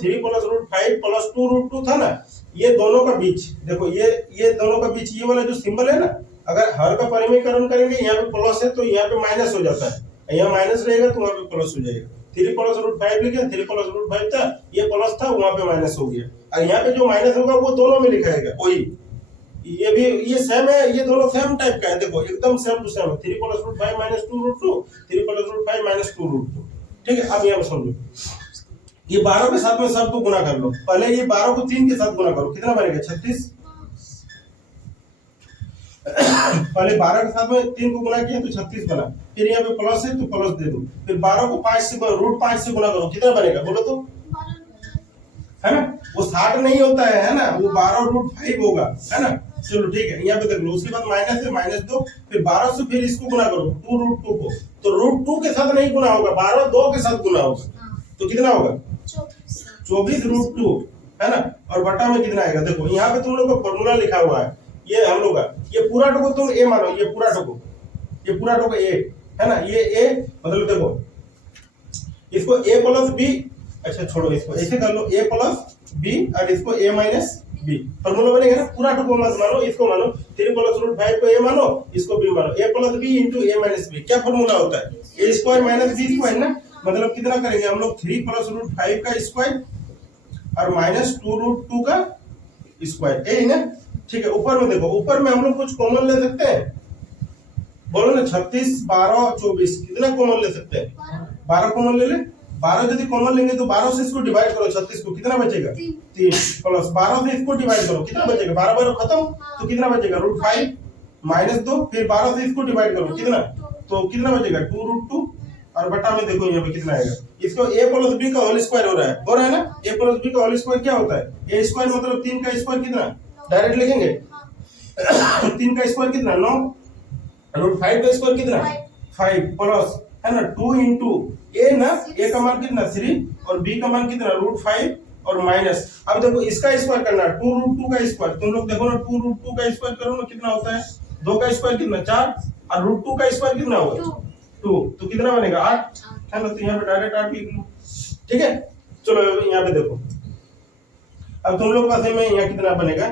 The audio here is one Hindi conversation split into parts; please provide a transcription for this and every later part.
3 प्लस रूट 5 प्लस 2 रूट 2 था ना, ये दोनों का बीच देखो, ये दोनों का बीच ये वाला जो सिंबल है ना, अगर हर का परिमेयकरण करेंगे यहाँ पे प्लस है तो यहाँ पे माइनस हो जाता है, यहाँ माइनस रहेगा तो वहाँ पे प्लस हो जाएगा। 3 प्लस रूट 5 लिखे, 3 प्लस रूट 5 था, ये प्लस था, वहाँ पे माइनस हो गया, और यहाँ पे जो माइनस होगा वो दोनों में लिखाएगा वही। ये भी ये सेम है, ये दोनों सेम टाइप का है, देखो एकदम same to same. 3 plus root 5 minus 2 root 2, 3 plus root 5 minus 2 root 2। ठीक है, अब यहाँ समझो, ये 12 के साथ में सब को गुना कर लो। पहले ये 12 को 3 के साथ गुना करो, कितना बनेगा 36। पहले 12 के साथ में 3 को गुना किया तो 36 बना, फिर यहाँ पे प्लस है तो प्लस दे दो, फिर 12 को 5 से रूट 5 से गुना करो, कितना बनेगा बोलो तो, है ना, वो 60 नहीं होता है ना, वो 12 रूट 5 होगा, है ना। चलो ठीक है, यहाँ पे देख लो, उसके बाद माइनस है, माइनस 2, फिर 12 से फिर इसको गुना करो 2 रूट 2 को, तो रूट 2 के साथ नहीं गुना होगा, 12 2 के साथ गुना होगा, तो कितना होगा 24 रूट 2, है ना। और बटा में कितना आएगा, देखो यहाँ पे तुम लोग का फॉर्मूला लिखा हुआ है, ये हम लोग का, ये पूरा टोको तुम ए मानो, ये पूरा टोको ए, है ना, ये ए मतलब देखो इसको a प्लस बी, अच्छा छोड़ो इसको, ऐसे कर लो a प्लस बी और इसको a माइनस बी, फॉर्मूला बनेगा ना। पूरा टुकड़ा मत मानो, इसको मानो 3 प्लस रूट 5 को a मानो, इसको b मानो, a plus B into a minus B. क्या फॉर्मूला होता है, a square minus b square ना, मतलब कितना करेंगे हम लोग 3 प्लस रूट 5 का स्क्वायर और माइनस 2 रूट 2 का स्क्वायर, यही ना। ठीक है, ऊपर में देखो, ऊपर में हम लोग कुछ कॉमन ले सकते हैं, बोलो ना 36 12 24, कितना कॉमन ले सकते हैं, 12 कॉमन ले ले। 12 यदि कॉमन लेंगे तो 12 से इसको डिवाइड करो 36 को, कितना बचेगा 3 प्लस 12 से इसको डिवाइड करो, कितना बचेगा 12 12 खत्म, तो कितना बचेगा रूट 5 माइनस 2, फिर 12 से इसको डिवाइड करो, कितना, तो कितना बचेगा 2 रूट 2, और बटा में देखो यहाँ पे कितना आएगा, इसको a प्लस बी का होल स्क्वायर हो रहा है ना, a प्लस बी का होल स्क्वायर क्या होता है, a स्क्वायर मतलब 3 का स्क्वायर कितना, डायरेक्ट लिखेंगे 3 का स्क्वायर कितना 9, रूट 5 का स्क्वायर कितना 5 प्लस, है ना 2 इंटू ए ना, ए का मान कितना 3 और बी का मान कितना रूट 5 और माइनस, अब देखो इसका स्क्वायर करना 2 रूट 2 का स्क्वायर, तुम लोग देखो ना 2 रूट 2 का स्क्वायर करो ना, कितना होता है 2 का स्क्वायर कितना 4 और रूट 2 का स्क्वायर कितना होगा 2, तो कितना बनेगा 8, है ना। तो यहाँ पे डायरेक्ट 8 लिख लो, ठीक है। चलो यहाँ पे देखो, अब तुम लोग पास में यहाँ कितना बनेगा,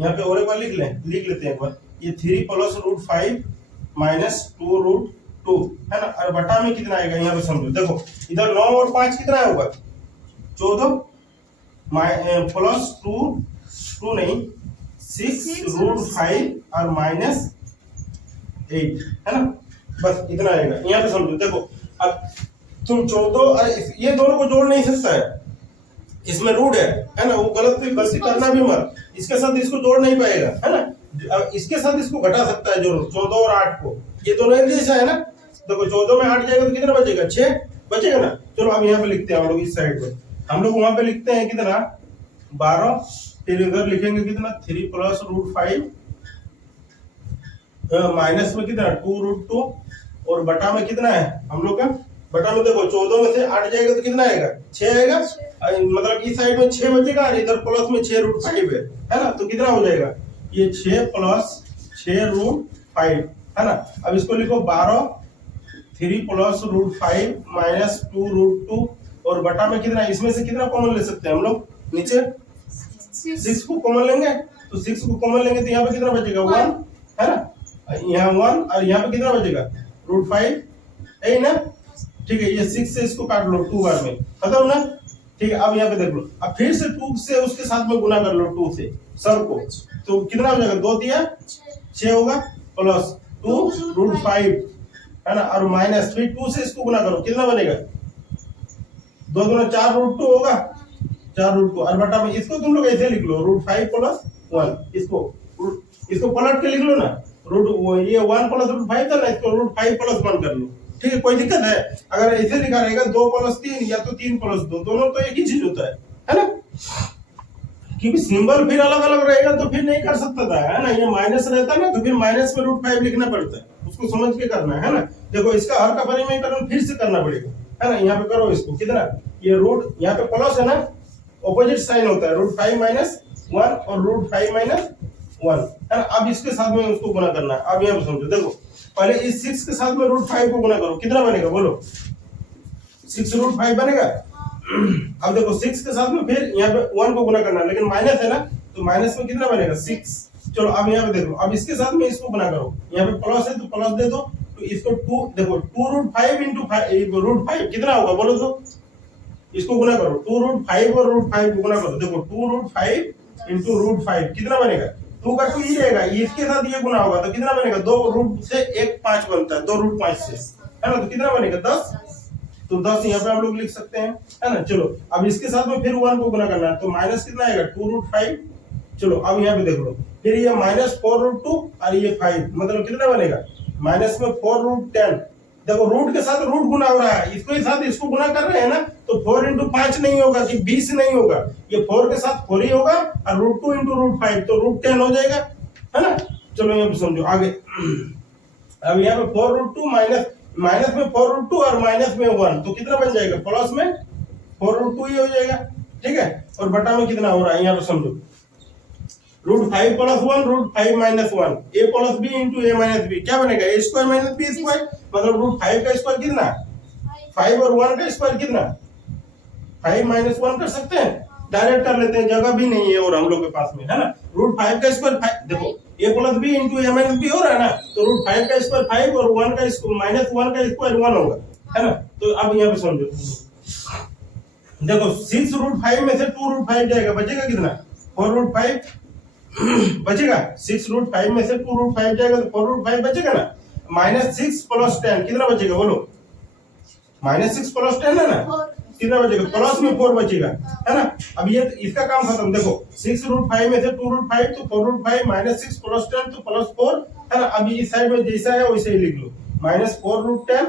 यहाँ पे और एक बार लिख लेते हैं एक बार, ये 3 प्लस रूट 5 माइनस 2 रूट 2, है ना, और बटा में कितना आएगा यहाँ पे समझो, देखो इधर 9 और 5 कितना होगा 14 प्लस 2 नहीं 6 रूट 5 और माइनस 8, है ना, बस इतना आएगा। यहाँ पे समझो, देखो अब तुम 14 और ये दोनों को जोड़ नहीं सकता है, इसमें रूट है ना, वो गलती करना भी मत, इसके साथ इसको जोड़ नहीं पाएगा, है ना, इसके साथ इसको घटा सकता है जोड़ 14 और 8 को, ये दोनों एक जैसा है ना। देखो 14 में 8 जाएगा तो कितना बचेगा 6 बचेगा ना। चलो अब यहाँ पे लिखते हैं हम लोग, इस साइड पे हम लोग वहां पे लिखते हैं कितना 12, फिर इधर लिखेंगे कितना 3 प्लस रूट 5 माइनस में कितना 2 रूट 2 और बटा में कितना है हम लोग का, बटा में देखो 14 में से 8 जाएगा तो कितना आएगा 6 आएगा, मतलब इस साइड में 6 बचेगा और इधर प्लस में 6 रूट 5 है ना, तो कितना हो जाएगा ये 6 प्लस 6 रूट 5, है ना। अब इसको लिखो 12 3 प्लस रूट 5 माइनस 2 रूट 2 और बटा में कितना, इसमें से कितना कॉमन ले सकते हैं हम लोग, नीचे 6 को कॉमन लेंगे, तो 6 को कॉमन लेंगे तो यहाँ पे कितना बचेगा 1, है ना, यहाँ 1 और यहाँ पे कितना बचेगा रूट 5, यही ना। ठीक है, ये 6 से इसको काट लो 2 बार में, खत्म ना। ठीक है, अब यहाँ पे देख लो, अब फिर से 2 से उसके साथ में गुना कर लो 2 से सब को, तो कितना हो जाएगा 2 दिया 6 होगा प्लस 2 रूट 5, है ना, और माइनस फिर 2 से इसको गुना करो, कितना बनेगा 2 गुना 4 रूट 2 होगा, 4 रूट 2 और बटा में इसको तुम लोग ऐसे लिख लो रूट 5 प्लस 1, इसको पलट के लिख लो ना, रूट ये 1 प्लस रूट 5 था ना, इसको रूट 5 प्लस 1 कर लो। ठीक है, कोई दिक्कत है, अगर ऐसे लिखा रहेगा 2 प्लस 3 या तो 3 प्लस 2, दोनों तो एक ही चीज होता है ना, क्योंकि सिंबल फिर अलग अलग रहेगा तो फिर नहीं कर सकता था, है ना। ये माइनस रहता ना तो फिर माइनस में रूट 5 लिखना पड़ता है, उसको समझ के करना है ना। देखो इसका हर का परिमेयकरण फिर से करना पड़ेगा, है ना, यहाँ पे करो इसको, कितना ये रूट, यहाँ पे प्लस है ना, ऑपोजिट साइन होता है, रूट 5 माइनस 1 और रूट 5 माइनस 1, है ना। अब इसके साथ में उसको गुना करना है, अब यहाँ पे समझो, देखो पहले इस 6 के साथ में रूट 5 को गुना करो, कितना बनेगा बोलो 6 रूट 5 बनेगा अब देखो 6 के साथ में फिर यहाँ पे 1 को गुना करना है, लेकिन माइनस है ना, तो माइनस में कितना बनेगा 6। चलो अब यहाँ पे देखो, अब इसके साथ में इसको गुना करो, यहाँ पे प्लस है तो प्लस दे दो, तो इसको 2 देखो 2√5 इंटू √5 कितना होगा बोलो तो, इसको गुना करो 2√5 और √5 को गुना करो, देखो 2√5 इंटू √5 कितना बनेगा, 2 का 2 ही रहेगा, इसके साथ ये गुना होगा तो कितना बनेगा, 2 रूट से 1 5 बनता है, 2√5 से, है ना, तो कितना बनेगा 10, तो 10 यहाँ पे हम लोग लिख सकते हैं, है ना। चलो अब इसके साथ में फिर 1 को गुना करना है, तो माइनस कितना आएगा 2√5। चलो अब यहाँ पे देख लो, फिर ये -4√2 और ये 5 मतलब कितना बनेगा, माइनस में 4√10। देखो रूट के साथ रूट गुना हो रहा है, इसको ही साथ इसको गुना कर रहे हैं ना, तो 4 इंटू 5 नहीं होगा कि 20 नहीं होगा, ये 4 के साथ 4 ही होगा, और √2 इंटू √5 तो √10 हो जाएगा, है ना। चलो यहाँ पे समझो आगे। अब यहाँ पे 4√2 माइनस में 4√2 और माइनस में 1 तो कितना बन जाएगा, प्लस में 4√2 ही हो जाएगा, ठीक है। और बटा में कितना हो रहा है यहाँ पे समझो, √5 + 1 √5 - 1 a + b into a - b क्या बनेगा, a square minus b square, मतलब √5 का स्क्वायर कितना, 5 और 1 का स्क्वायर कितना, 5 - 1 कर सकते हैं, डायरेक्ट कर लेते हैं, जगह भी नहीं है और हम लोग के पास में, है ना। √5 का स्क्वायर देखो a + b into a - b हो रहा है ना, तो √5 का स्क्वायर 5 और 1 का स्क्वायर -1 का स्क्वायर 1 होगा, है ना। तो अब यहाँ पे समझो, देखो 6 √5 में से 2 √5 जाएगा, बचेगा कितना, 4 √5 बचेगा, 6 √5 में से 2 √5 जाएगा तो 4 √5 बचेगा ना, -6 + 10 कितना बचेगा बोलो, -6 + 10 है ना, कितना बचेगा, प्लस में 4 बचेगा, है ना। अब ये इसका काम खत्म, देखो 6 √5 में से 2 √5 तो 4 √5 -6 + 10 तो +4, है ना। अब इस साइड में जैसा है वैसे ही लिख लो, -4 √10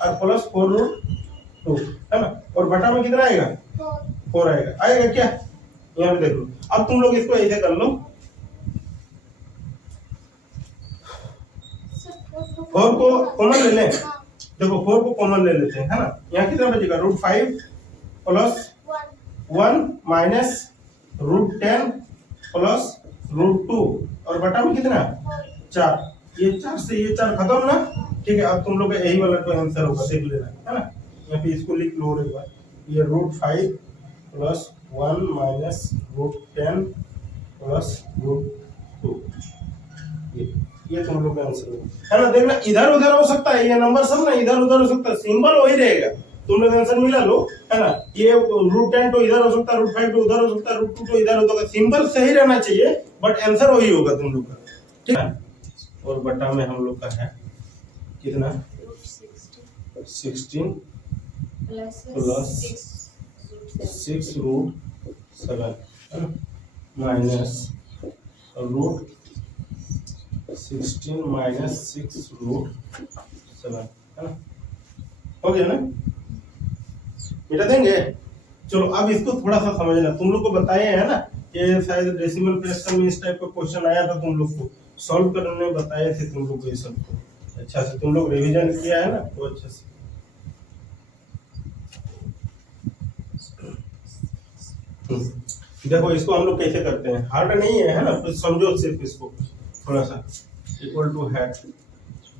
और +4 √2, है ना। और बटा में कितना आएगा, 4 आएगा, आएगा क्या, यहाँ पे देख लो। अब तुम लोग इसको ऐसे कर लो, 4 को कॉमन ले लें, देखो 4 को कॉमन ले लेते हैं, है ना। यहाँ कितना बचेगा, √5 + 1 माइनस √10 + √2 और बटा में कितना 4, ये 4 से ये 4 खत्म ना, ठीक है। अब तुम लोग यही वाला तो आंसर होगा, देख लेना, है ना। यहाँ पे इसको लिख लो एक बार, ये √5 + 1 माइनस √10 + √2, ये तुम लोग का आंसर है ना। देखना इधर उधर हो सकता है, ये नंबर सब ना इधर उधर हो सकता है, सिंबल वही रहेगा, तुम लोग आंसर मिला लो, है ना। ये √10 तो इधर हो सकता है, √5 तो उधर हो सकता है, √2 तो इधर हो सकता है, सिंबल सही रहना चाहिए, बट आंसर वही होगा तुम लोग का, ठीक है। और बटा में हम लोग का है कितना, 16 + 6 √7 माइनस √16 - 6 √7, है ना, हो गया ना, मिटा देंगे। चलो अब इसको थोड़ा सा समझना, तुम लोग को बताए है ना, ये शायद डेसिमल फ्रैक्शन में इस टाइप का क्वेश्चन आया था, तुम लोग को सॉल्व करने बताए थे तुम लोग को, ये सब को अच्छा से तुम लोग रिवीजन किया है ना, तो अच्छे से देखो इसको हम लोग कैसे करते हैं, हार्ड नहीं है ना, तो समझो सिर्फ इसको थोड़ा सा, = है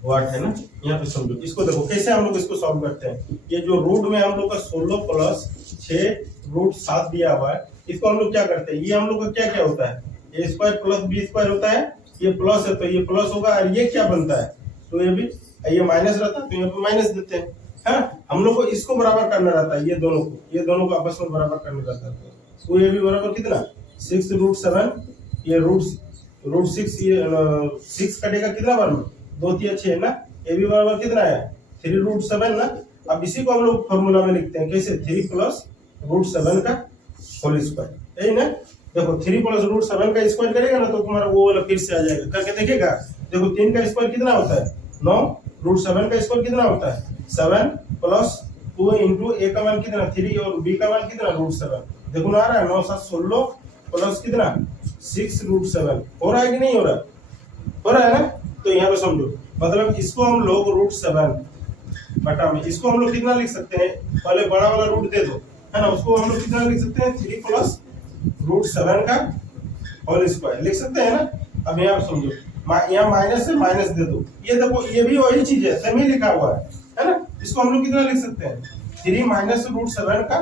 व्हाट है ना, यहाँ पे समझो इसको, देखो कैसे हम लोग इसको सॉल्व करते हैं। ये जो रूट में हम लोग का 16 + 6 √7 दिया हुआ है, इसको हम लोग क्या करते हैं, ये हम लोग का क्या क्या होता है, a स्क्वायर + b स्क्वायर होता है, ये प्लस है तो ये प्लस होगा, और ये क्या बनता है, तो ये भी ये माइनस रहता है तो यहाँ पे माइनस देते हैं, है हम लोग को इसको बराबर करना रहता है, ये दोनों को आपस में बराबर करना रहता है, तो ये भी बराबर कितना 6 √7, ये √6, ये 6 कटेगा कितना बार में, 2 3 6 ना, ये भी बराबर कितना है 3 √7 ना। अब इसी को हम लोग फॉर्मूला में लिखते हैं कैसे, 3 + √7 का होल स्क्वायर, यही ना। देखो 3 + √7 का स्क्वायर करेगा ना, तो तुम्हारा वो वाला फिर से आ जाएगा, करके देखेगा। देखो 3 का स्क्वायर कितना होता है 9, √7 का स्क्वायर कितना होता है 7 + 2 इंटू a का मान कितना 3 और b का मान कितना √7, देखो ना आ रहा है 9 7 16 प्लस कितना 6 √7, हो रहा है कि नहीं हो रहा है ना। तो यहाँ पे समझो, मतलब इसको हम लोग √7 बटा में, इसको हम लोग कितना लिख सकते हैं, पहले बड़ा वाला रूट दे दो, है ना, उसको हम लोग कितना लिख सकते हैं 3 + √7 का होल स्क्वायर लिख सकते हैं ना। अब यहाँ पे समझो, यहाँ माइनस से माइनस दे दो, ये देखो ये भी वही चीज है, सेम ही लिखा हुआ है ना। इसको हम लोग कितना लिख सकते हैं 3 - √7 का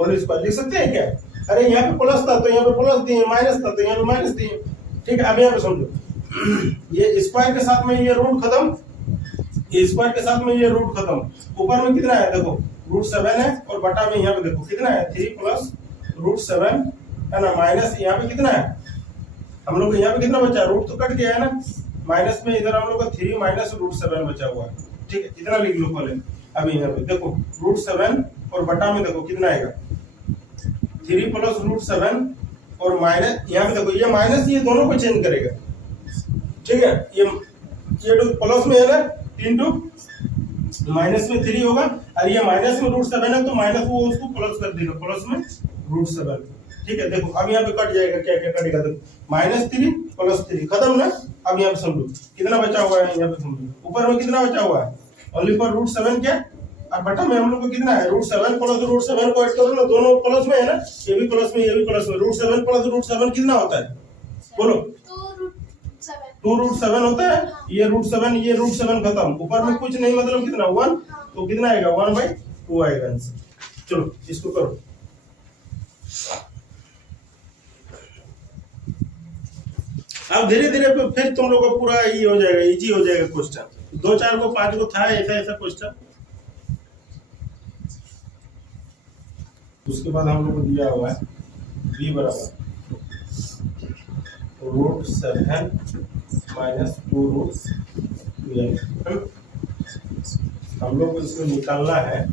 होल स्क्वायर लिख सकते हैं क्या? अरे यहाँ पे प्लस था तो यहाँ पे प्लस दिए, माइनस था तो यहाँ पे माइनस दिए। ठीक है, अब यहाँ पे समझो, ये स्क्वायर के साथ में ये रूट खत्म, ये स्क्वायर के साथ में ये रूट खत्म। ऊपर में कितना है देखो, √7 है, और बटा में यहाँ पे देखो कितना है 3 प्लस √7 है ना, माइनस यहाँ पे कितना है, हम लोग यहाँ पे कितना बचा, रूट तो कट गया है ना, माइनस में इधर हम लोग का 3 माइनस √7 बचा हुआ है। ठीक है, इतना लिख लो पहले। अभी यहाँ पे देखो √7 और बटा में देखो कितना आएगा 3 प्लस √7 और माइनस यहाँ पे देखो ये माइनस, ये दोनों को चेंज करेगा। ठीक है, ये प्लस में है ना, इंटू माइनस में 3 होगा, और ये माइनस में √7 है तो माइनस वो उसको प्लस कर देगा, प्लस में √7। ठीक है, देखो अब यहाँ पे कट जाएगा, क्या क्या कटेगा देखो, -3 प्लस 3 खत्म ना। अब यहाँ पे समझो कितना बचा हुआ है, यहाँ पे समझो ऊपर में कितना बचा हुआ है, ओनली फॉर √7 क्या, और बटा में हम लोग को कितना है √7 प्लस √7 को ऐड करो ना, दोनों प्लस में है ना, ये भी प्लस में ये भी प्लस में, √7 प्लस √7 कितना होता है बोलो, 2√7 होता है। ये √7 खत्म, ऊपर में कुछ नहीं, मतलब कितना 1, तो कितना आएगा 1/2 आएगा आंसर। चलो इसको करो। अब धीरे धीरे फिर तुम लोग को पूरा ये हो जाएगा, इजी हो जाएगा क्वेश्चन। 2 4 को 5 को था ऐसा क्वेश्चन। उसके बाद हम लोग को दिया हुआ है b बराबर √7 माइनस 2√12। हम लोग को इसको निकालना है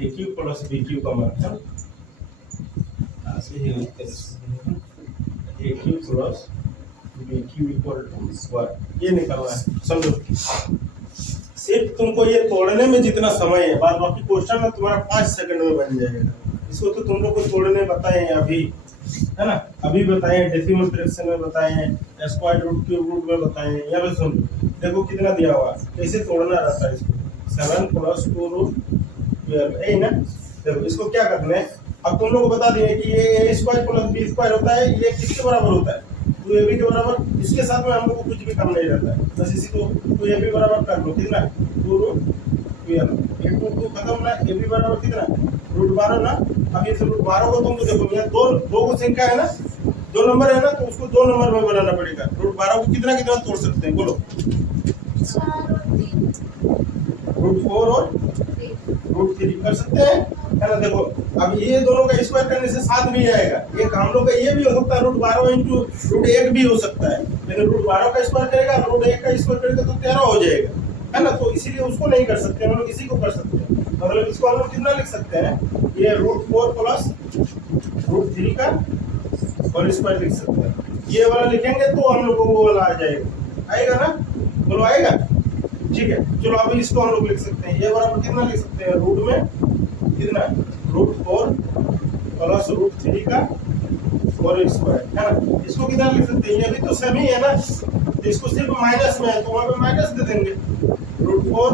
AQ प्लस BQ का मान, ऐसे ही लिखते हैं AQ plus BQ equal to 1, ये निकालना है। समझो, सिर्फ तुमको ये तोड़ने में जितना समय है, बाद बाकी क्वेश्चन में तुम्हारा 5 सेकंड में बन जाएगा। इसको तो तुम लोग को तोड़ने बताए हैं अभी, है ना, अभी बताए हैं, डेसिमल फ्रैक्शन में बताए हैं, स्क्वायर रूट क्यूब रूट में बताए हैं। यहाँ पे सुन देखो कितना दिया हुआ है, कैसे तोड़ना रहता है इसको, 7 प्लस 2√12 है ना। देखो इसको क्या करना है, अब तुम लोग को बता दिए कि ये a square plus b square होता है, ये किसके बराबर होता है 2ab के बराबर। इसके साथ में हम लोग को कुछ भी काम नहीं रहता है, बस इसी को 2ab बराबर कर लो, कितना 2√12, 2 खत्म ना, ab बराबर कितना √12 ना। अब ये √12 को तुमको देखो यहाँ दो को संख्या है ना, 2 नंबर है ना, तो उसको 2 नंबर में बनाना पड़ेगा। √12 को कितना कितना तोड़ सकते हैं बोलो, 4 और √3 कर सकते हैं, है ना। देखो अब ये दोनों का स्क्वायर करने से 7 भी आएगा, एक हम लोग का ये भी हो सकता है √12 इंटू √1 भी हो सकता है, लेकिन √12 का स्क्वायर करेगा, √1 का स्क्वायर करेगा तो 13 हो जाएगा, है ना। तो इसीलिए उसको नहीं कर सकते हम लोग, इसी को कर सकते हैं। मतलब इसको हम लोग कितना लिख सकते हैं, ये √4 प्लस √3 का होल स्क्वायर लिख सकते हैं। ये वाला लिखेंगे तो हम लोग को वो वाला आ जाएगा, आएगा ना, बोलो आएगा। ठीक है, चलो अभी इसको हम लोग लिख सकते हैं, ये बराबर कितना लिख सकते हैं, रूट में कितना √4 प्लस √3 का होल स्क्वायर, है ना। इसको कितना लिख सकते हैं, ये भी तो सेम ही है ना, तो इसको सिर्फ माइनस में है तो वहाँ पे माइनस दे देंगे, √4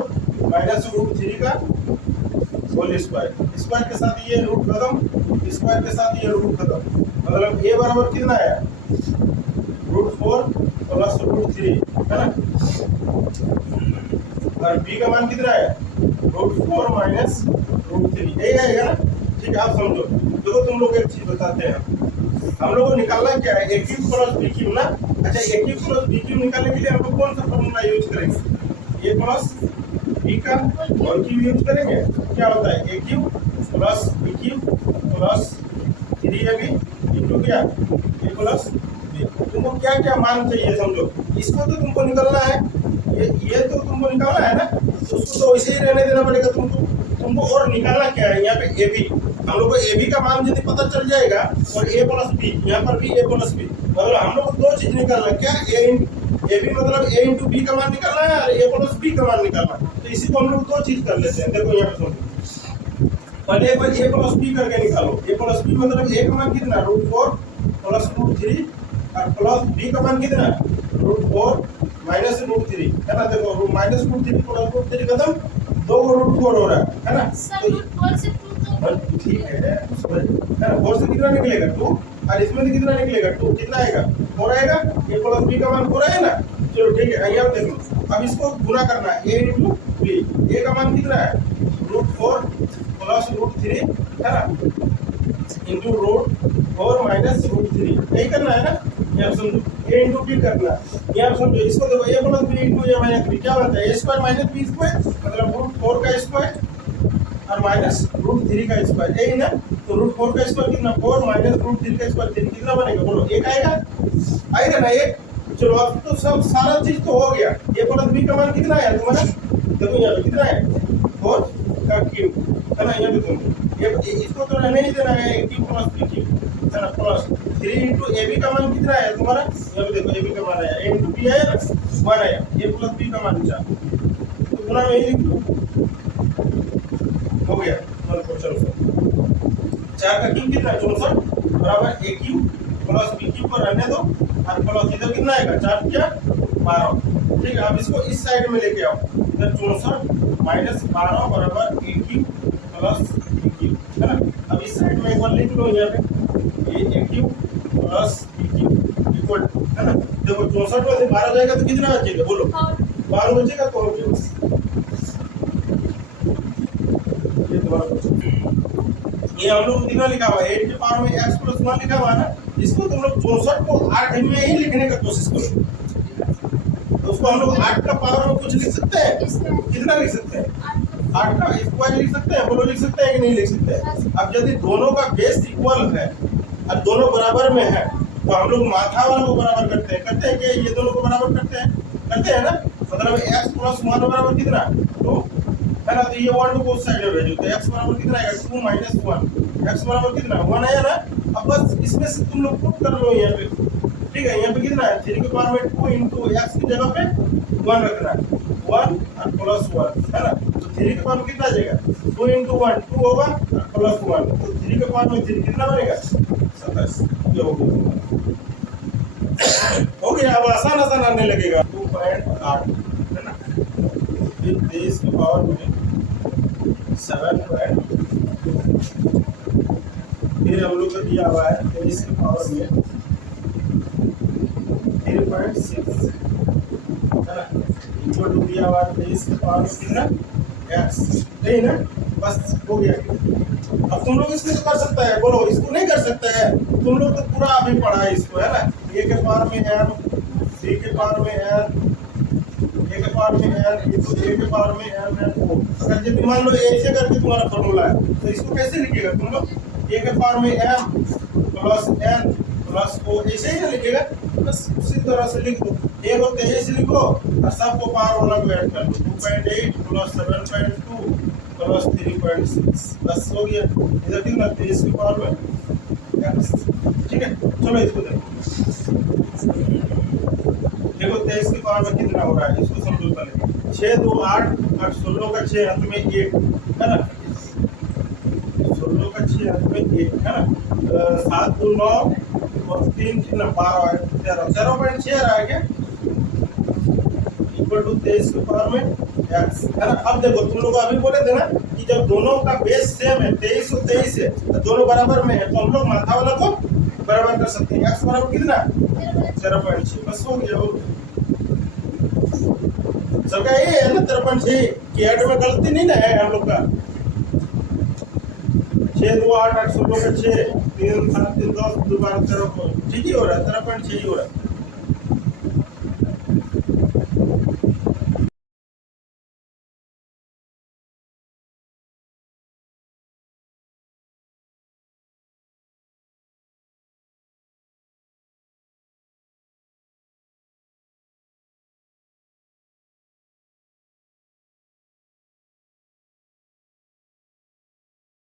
माइनस √3 का होल स्क्वायर, स्क्वायर के साथ ये रूट खत्म, स्क्वायर के साथ ये रूट खत्म, मतलब a बराबर कितना है √4 प्लस √3, है ना, और b का मान कितना है √4 माइनस √3, यही आएगा ना। ठीक है, आप समझो। देखो तुम लोग एक चीज बताते हैं, हम लोग को निकालना क्या है, AQ प्लस BQ ना। अच्छा, AQ प्लस BQ निकालने के लिए हम लोग कौन सा फॉर्मूला यूज करेंगे, a प्लस b का और q यूज करेंगे। क्या होता है AQ plus BQ plus 3ab into क्या a प्लस b। तुमको क्या क्या मान चाहिए समझो, इसको तो तुमको निकालना है, ये तो तुमको निकालना है ना, तो उसको तो वैसे ही रहने देना पड़ेगा तुमको और निकालना क्या है, यहाँ पे AB, हम लोग को AB का मान यदि पता चल जाएगा और a प्लस b, यहाँ पर भी a प्लस b, मतलब हम लोग को 2 चीज निकालना है, क्या AB मतलब a इंटू b का मान निकालना है और a प्लस b का मान निकालना है। तो इसी को हम लोग 2 चीज कर लेते हैं। देखो यहाँ पे सुनो, पहले एक बार a प्लस b करके निकालो, a प्लस b मतलब a का मान कितना √4 प्लस √3 और प्लस b का मान कितना √4 माइनस √3, है ना। देखो माइनस √3 प्लस √3 खत्म, 2 को √4 हो रहा है ना, तो ठीक है ना, 4 से कितना निकलेगा 2 और इसमें से कितना निकलेगा 2, कितना आएगा 4 आएगा, a प्लस b का मान 4 है ना। चलो ठीक है, यहाँ देख लो, अब इसको गुना करना है a इंटू b, a का मान कितना है √4 प्लस √3 है ना, इंटू रूट 4 माइनस रूट 3, यही करना है ना। ये आप समझो, ए इंटू बी करना है, ये आप समझो। इसको देखो, ए प्लस बी इंटू ए माइनस बी क्या बनता है, ए स्क्वायर माइनस बी स्क्वायर, मतलब रूट 4 का स्क्वायर और माइनस रूट 3 का स्क्वायर, यही ना। तो रूट 4 का स्क्वायर कितना, 4 माइनस रूट 3 का स्क्वायर 3, कितना बनेगा बोलो, एक आएगा, आएगा ना एक। चलो अब तो सब सारा चीज तो हो गया। ए प्लस बी का मान कितना आया तुम्हारा, देखो यहाँ पे कितना है, 4 का क्यूब है ना। यहाँ पे तुम ये इसको तो रहने ही देना है, ए क्यूब प्लस बी क्यूब है ना, प्लस 3 इंटू ए बी का मान कितना आया तुम्हारा, यहाँ पे देखो ए बी का मान आया, ए इंटू बी आया ना 1 आया, ए प्लस बी का मान 4, तो गुना में ही लिख दो, हो गया। चलो सर 4 का क्यूब कितना है 64 बराबर ए क्यूब प्लस बी क्यूब को रहने दो, और प्लस इधर कितना आएगा 4 क्या 12, ठीक है। अब इसको इस साइड में लेके आओ, इधर 64 माइनस 12 बराबर ए क्यूब प्लस बी क्यूब है ना। अब इस साइड में एक बार लिख लो, यहाँ पे A cube plus B cube equal है ना। देखो 64 में से 12 जाएगा तो कितना बचेगा बोलो, 12 बचेगा तो हो गया। ये ये हम लोग कितना लिखा हुआ है, 8 के पावर में x प्लस 1 लिखा हुआ है ना। इसको तुम लोग 64 को 8 में ही लिखने का कोशिश करो, तो उसको हम लोग 8 का पावर में कुछ लिख सकते हैं, कितना लिख सकते हैं, 8 का स्क्वायर लिख सकते हैं, बोलो लिख सकते हैं कि नहीं लिख सकते हैं। अब यदि दोनों का बेस इक्वल है और दोनों बराबर में है, तो हम लोग माथा वाला को बराबर करते हैं कि ये दोनों को बराबर करते हैं ना। मतलब x प्लस 1 बराबर कितना 2 है ना, तो ये 1 को उस साइड में भेजो, तो x बराबर कितना आएगा 2 माइनस 1, x बराबर कितना 1 आया ना। अब बस इसमें से तुम लोग पुट कर लो यहाँ पे, ठीक है। यहाँ पे कितना है 3 के पावर में 2 इंटू एक्स की जगह पे 1 रखना है, 1 और प्लस 1 है ना। तो 3 के पावर में कितना आ जाएगा 2 इंटू 1 2 होगा और प्लस 1, तो 3 के पावर में 3 कितना बनेगा 27, ये हो गया। हो गया, अब आसान आसान आने लगेगा। 2.8 है ना, फिर 23 के पावर में 7, फिर हम लोग को दिया हुआ है 23 के पावर में 3.6 है ना, इक्वल टू दिया हुआ है 23 के पावर में कितना x, नहीं ना। बस हो गया। अब तुम लोग इसमें तो कर सकता है, बोलो इसको नहीं कर सकता है, तुम लोग तो पूरा अभी पढ़ा है इसको है ना। a के पावर में n, c के पावर में n, a के पावर में n, ये तो a के पावर में n o। अगर यदि मान लो ऐसे करके तुम्हारा फॉर्मूला है, तो इसको कैसे लिखिएगा तुम लोग, a के पावर में m plus n plus o, ऐसे ही ना लिखिएगा, बस उसी तरह से लिख दो। a को 23 लिखो और सबको पावर वाला को ऐड कर दो, 2.8 प्लस 7.2 प्लस 3.6, बस हो गया। इधर कितना 23 के पावर में x, ठीक है। चलो इसको देखो, देखो 23 के पावर में कितना हो रहा है, इसको समझो पहले। 6 2 8 और 16 का 6 हाथ में 1 है ना, 16 का 6 हाथ में 1 है ना, 7 2 9 और 3 कितना 12 13.6 रहा है क्या, इक्वल टू 23 के पावर में x है ना। अब देखो तुम लोग अभी बोले थे ना कि जब दोनों का बेस सेम है 23 और 23 है, तो दोनों बराबर में है, तो हम लोग माथा वाला को बराबर कर सकते हैं। x बराबर कितना 13.6, बस हो गया। सबका ये है ना 13.6 की ऐड में गलती नहीं ना है हम लोग का। 6 2 8 8 16 का 6 3 7 3 10 2 12 13, ठीक ही हो रहा है, 13.6 ही हो रहा है।